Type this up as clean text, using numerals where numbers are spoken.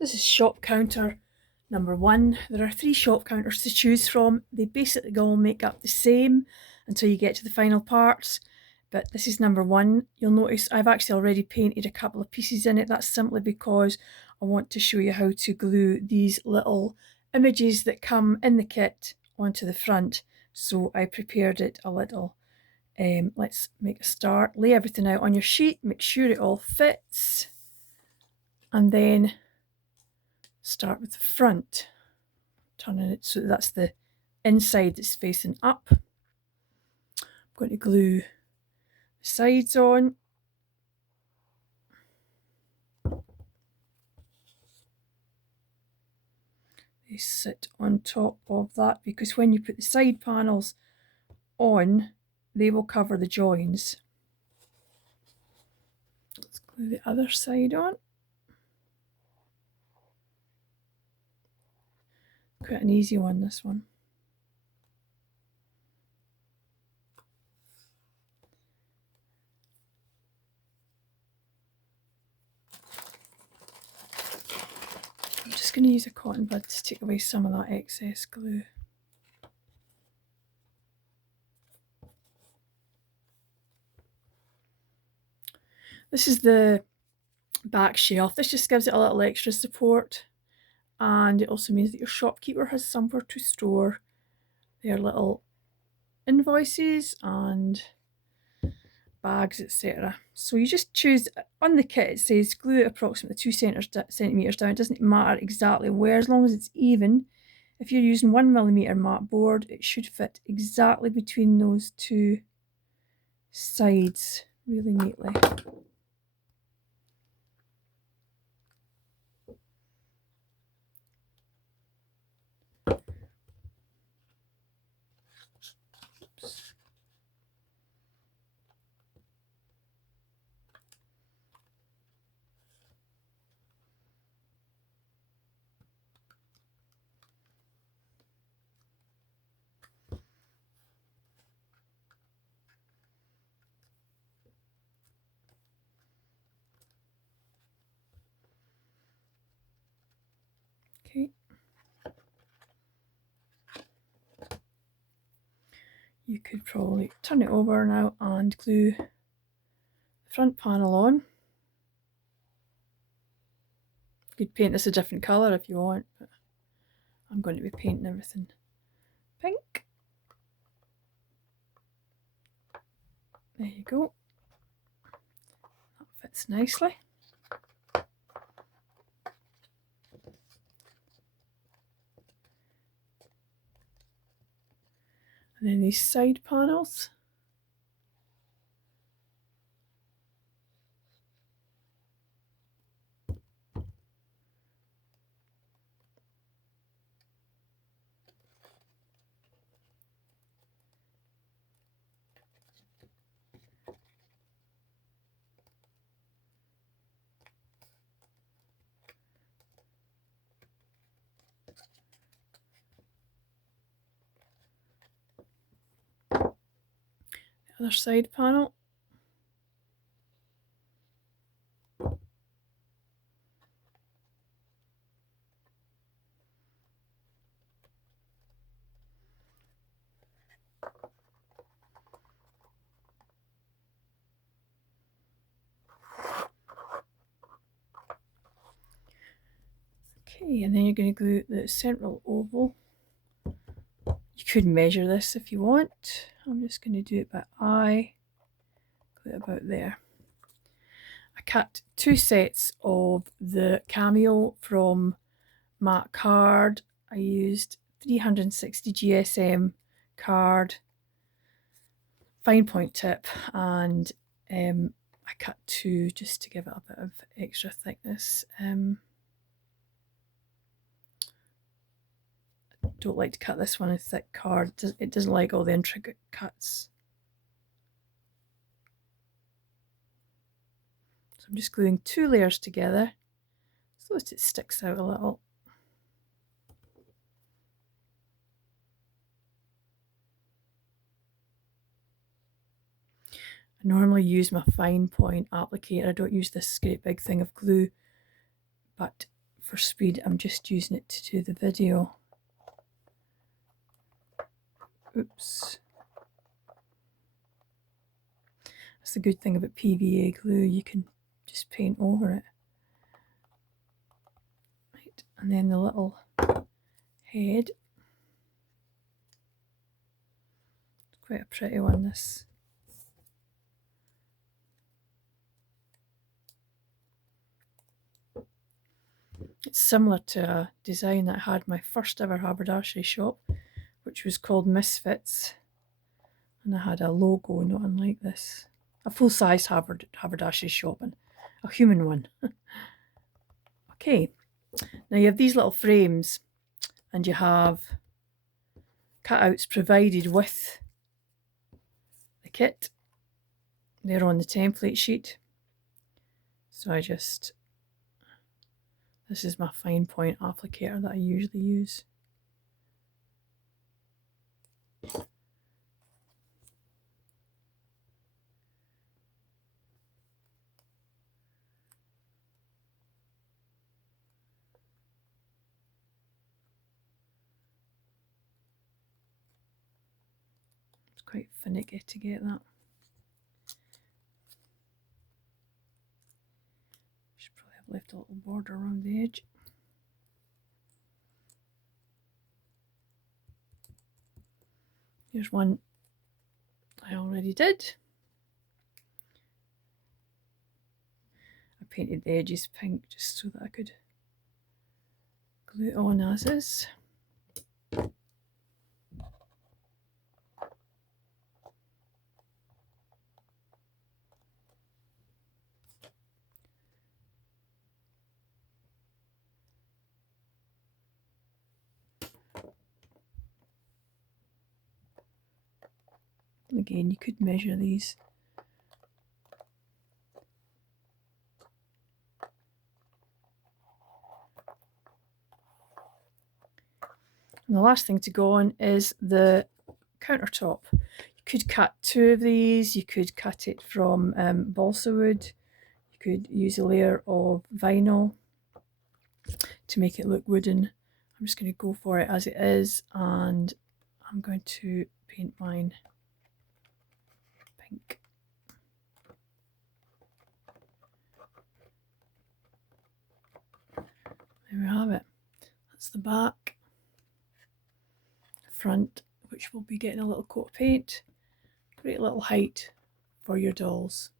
This is shop counter number 1. There are 3 shop counters to choose from. They basically all make up the same until you get to the final parts, but this is number 1. You'll notice I've actually already painted a couple of pieces in it. That's simply because I want to show you how to glue these little images that come in the kit onto the front. So I prepared it a little. Let's make a start. Lay everything out on your sheet, make sure it all fits, and then start with the front, turning it so that's the inside that's facing up. I'm going to glue the sides on. They sit on top of that because when you put the side panels on, they will cover the joins. Let's glue the other side on. Quite an easy one, this one. I'm just going to use a cotton bud to take away some of that excess glue. This is the back shelf. This just gives it a little extra support, and it also means that your shopkeeper has somewhere to store their little invoices and bags, etc. So you just choose, on the kit it says glue it approximately 2 centimeters down. It doesn't matter exactly where, as long as it's even. If you're using 1mm mat board, it should fit exactly between those two sides really neatly. Okay. You could probably turn it over now and glue the front panel on. You could paint this a different colour if you want, but I'm going to be painting everything pink. There you go. That fits nicely. And then these side panels. The other side panel. Okay, and then you're going to glue the central oval. You could measure this if you want. I'm just going to do it by eye. Glue it about there. I cut 2 sets of the Cameo from Matte Card. I used 360 GSM card, fine point tip, and I cut 2 just to give it a bit of extra thickness. Don't like to cut this one in thick card. It doesn't like all the intricate cuts. So I'm just gluing 2 layers together so that it sticks out a little. I normally use my fine point applicator. I don't use this great big thing of glue, but for speed, I'm just using it to do the video. Oops. That's the good thing about PVA glue, you can just paint over it. Right, and then the little head. It's quite a pretty one, this. It's similar to a design that I had my first ever haberdashery shop, which was called Misfits. And I had a logo not unlike this. A full-size haberdashery shop and a human one. Okay, now you have these little frames and you have cutouts provided with the kit. They're on the template sheet. So this is my fine point applicator that I usually use. It's quite finicky to get that. Should probably have left a little border around the edge. Here's one I already did. I painted the edges pink just so that I could glue it on as is. Again, you could measure these. And the last thing to go on is the countertop. You could cut two of these, you could cut it from balsa wood, you could use a layer of vinyl to make it look wooden. I'm just going to go for it as it is, and I'm going to paint mine pink. There we have it. That's the back. The front, which will be getting a little coat of paint. Great little height for your dolls.